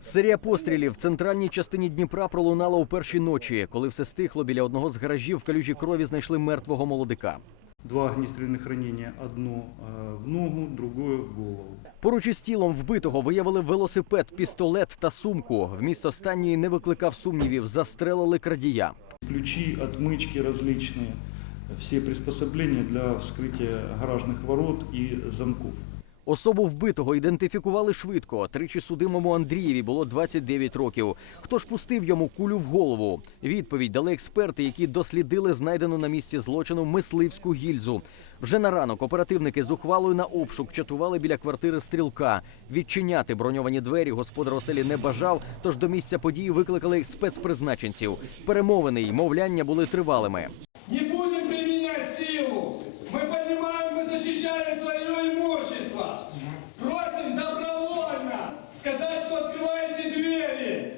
Серія пострілів в центральній частині Дніпра пролунала у першій ночі. Коли все стихло, біля одного з гаражів в калюжі крові знайшли мертвого молодика. Два огнестрельных ранения, одно э, в ногу, другое в голову. Поруч із тілом вбитого виявили велосипед, пістолет та сумку. Вміст останньої не викликав сумнівів. Застрелили крадія. Ключи, отмычки различные, все приспособления для вскрытия гаражных ворот и замков. Особу вбитого ідентифікували швидко. Тричі судимому Андрієві було 29 років. Хто ж пустив йому кулю в голову? Відповідь дали експерти, які дослідили знайдену на місці злочину мисливську гільзу. Вже на ранок оперативники з ухвалою на обшук чатували біля квартири стрілка. Відчиняти броньовані двері господар оселі не бажав, тож до місця події викликали спецпризначенців. Перемовини й мовляння були тривалими. Сказать, что открываете двери.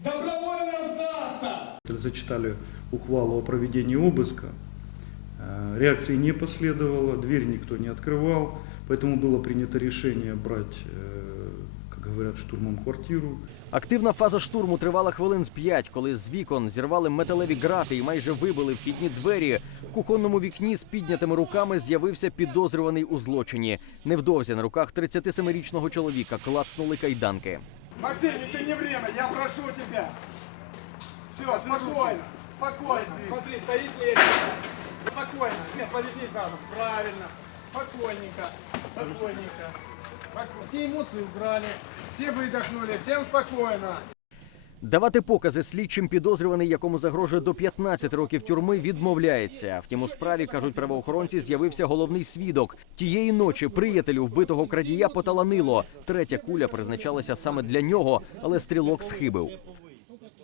Добровольно сдаться. Зачитали ухвалу о проведении обыска. Э, Реакции не последовало, дверь никто не открывал, поэтому было принято решение брать, э, как говорят, штурмом квартиру. Активна фаза штурму тривала хвилин з п'ять, коли з вікон зірвали металеві грати і майже вибили вхідні двері. В кухонному вікні з піднятими руками з'явився підозрюваний у злочині. Невдовзі на руках 37-річного чоловіка клацнули кайданки. Максим, это не время, я прошу тебя. Все, спокойно, спокойно. Смотри, стоит лестница. Спокойно. Нет, полететь сразу. Правильно. Спокойненько, спокойненько. Все эмоции убрали, все выдохнули, всем спокойно. Давати покази слідчим підозрюваний, якому загрожує до 15 років тюрми, відмовляється. Втім, у справі кажуть правоохоронці, з'явився головний свідок. Тієї ночі приятелю вбитого крадія поталанило. Третя куля призначалася саме для нього, але стрілок схибив.